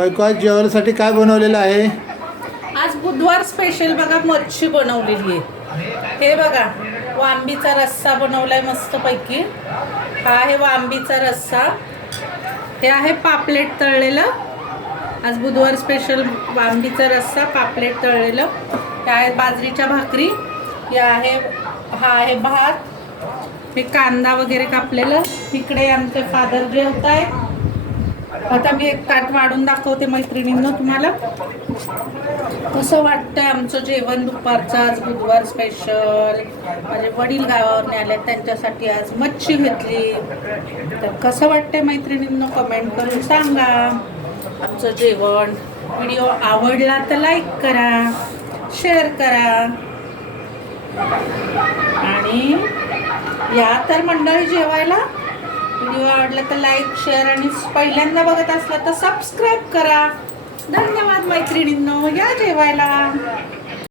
बायको आज जेवणासाठी काय बनवलेलं आहे? आज बुधवार स्पेशल बघा मच्छी बनवलेली आहे। हे बघा वांबीचा रस्सा बनवलाय मस्तपैकी। हा आहे वांबीचा रस्सा। हे आहे पापलेट तळलेलं। आज बुधवार स्पेशल वांबीचा रस्सा, पापलेट तळलेलं। हे आहे बाजरीच्या भाकरी। हा आहे भात। हे कांदा वगैरे कापलेलं। इकडे आमचे फादर जेवतायत। आता मी एक ताट वाढून दाखवते मैत्रिणींना तुम्हाला। कसं वाटतंय आमचं जेवण दुपारचं आज बुधवार स्पेशल। माझे वडील गावावरून आले, त्यांच्यासाठी आज मच्छी घेतली। तर कसं वाटतंय मैत्रिणींना कमेंट करून सांगा आमचं जेवण। व्हिडिओ आवडला तर लाईक करा, शेअर करा आणि या तर मंडळी जेवायला। व्हिडिओ आवडला तर लाईक, शेअर आणि पहिल्यांदा बघत असला तर सबस्क्राईब करा। धन्यवाद मैत्रिणींनो, या जेवायला।